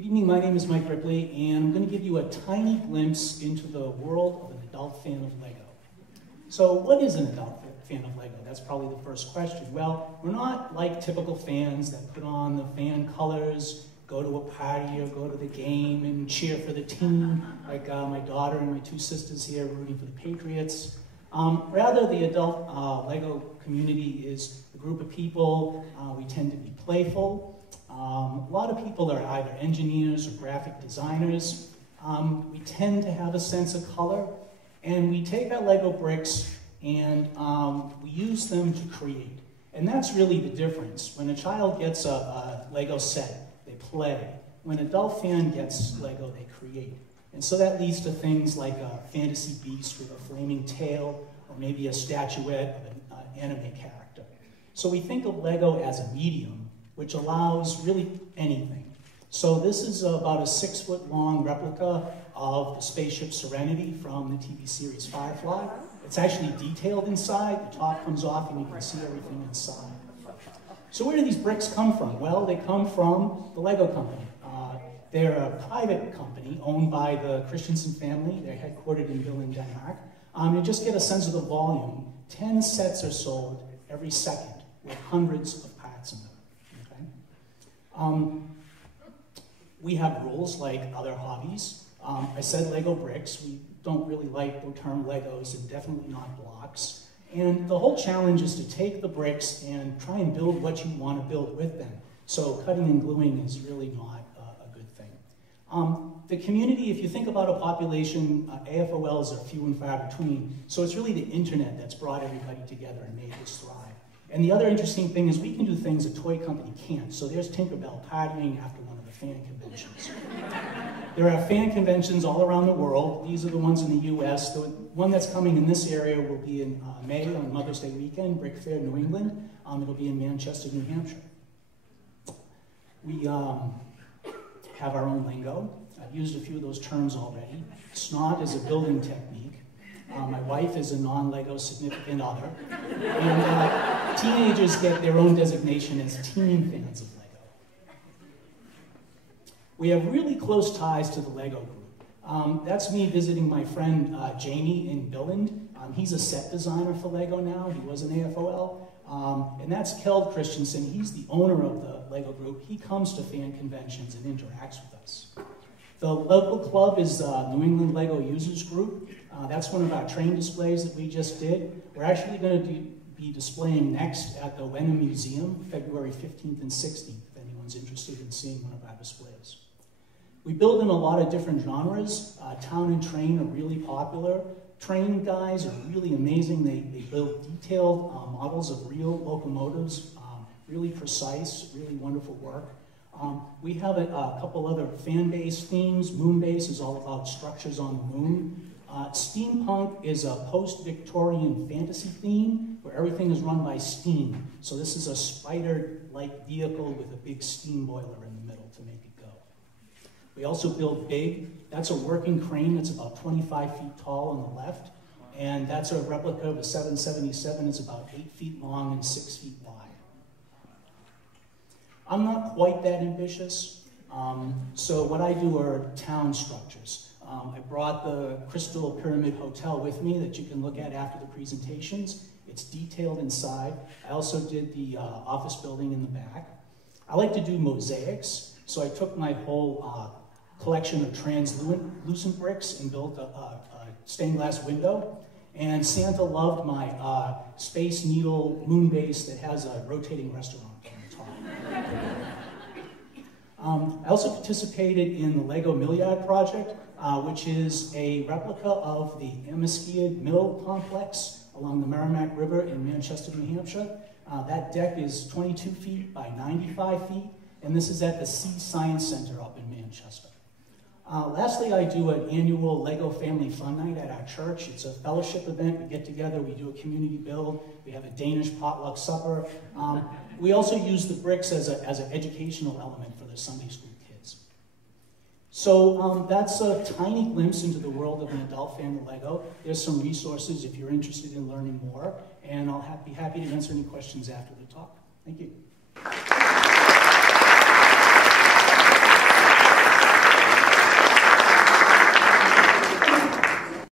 Good evening, my name is Mike Ripley, and I'm going to give you a tiny glimpse into the world of an adult fan of Lego. So what is an adult fan of Lego? That's probably the first question. Well, we're not like typical fans that put on the fan colors, go to a party or go to the game and cheer for the team, like my daughter and my two sisters here rooting for the Patriots. Rather, the adult Lego community is a group of people. We tend to be playful. A lot of people are either engineers or graphic designers. We tend to have a sense of color, and we take our Lego bricks and we use them to create. And that's really the difference. When a child gets a Lego set, they play. When an adult fan gets Lego, they create. And so that leads to things like a fantasy beast with a flaming tail, or maybe a statuette of an anime character. So we think of Lego as a medium, which allows really anything. So this is about a 6-foot-long replica of the spaceship Serenity from the TV series Firefly. It's actually detailed inside. The top comes off and you can see everything inside. So where do these bricks come from? Well, they come from the Lego company. They're a private company owned by the Christensen family. They're headquartered in Billund, Denmark. You just get a sense of the volume. 10 sets are sold every second with hundreds of parts in them. Okay? We have rules like other hobbies. I said Lego bricks. We don't really like the term Legos, and definitely not blocks. And the whole challenge is to take the bricks and try and build what you want to build with them. So cutting and gluing is really not a good thing. The community, if you think about a population, AFOLs are few and far between. So it's really the internet that's brought everybody together and made this thrive. And the other interesting thing is we can do things a toy company can't. So there's Tinkerbell partying after one of the fan conventions. There are fan conventions all around the world. These are the ones in the US. The one that's coming in this area will be in May on Mother's Day weekend, BrickFair, New England. It'll be in Manchester, New Hampshire. We have our own lingo. I've used a few of those terms already. SNOT is a building technique. My wife is a non-Lego significant other. And teenagers get their own designation as teen fans of Lego. We have really close ties to the Lego group. That's me visiting my friend Jamie in Billund. He's a set designer for Lego now. He was an AFOL. And that's Kjeld Christensen. He's the owner of the Lego group. He comes to fan conventions and interacts with us. The local club is New England Lego Users Group. That's one of our train displays that we just did. We're actually going to be displaying next at the Wenham Museum, February 15th and 16th, if anyone's interested in seeing one of our displays. We build in a lot of different genres. Town and train are really popular. Train guys are really amazing. They build detailed models of real locomotives, really precise, really wonderful work. We have a couple other fan-based themes. Moonbase is all about structures on the moon. Steampunk is a post-Victorian fantasy theme where everything is run by steam. So this is a spider-like vehicle with a big steam boiler in the middle to make it go. We also build big. That's a working crane that's about 25 feet tall on the left. And that's a replica of a 777. It's about 8 feet long and 6 feet wide. I'm not quite that ambitious. So what I do are town structures. I brought the Crystal Pyramid Hotel with me that you can look at after the presentations. It's detailed inside. I also did the office building in the back. I like to do mosaics. So I took my whole collection of translucent bricks and built a stained glass window. And Santa loved my Space Needle Moonbase that has a rotating restaurant on the top. I also participated in the Lego Millyard project, which is a replica of the Amiskid Mill complex along the Merrimack River in Manchester, New Hampshire. That deck is 22 feet by 95 feet, and this is at the Sea Science Center up in Manchester. Lastly, I do an annual Lego Family Fun Night at our church. It's a fellowship event. We get together, we do a community build, we have a Danish potluck supper. We also use the bricks as an educational element for the Sunday school kids. So that's a tiny glimpse into the world of an adult fan of Lego. There's some resources if you're interested in learning more, and I'll be happy to answer any questions after the talk. Thank you.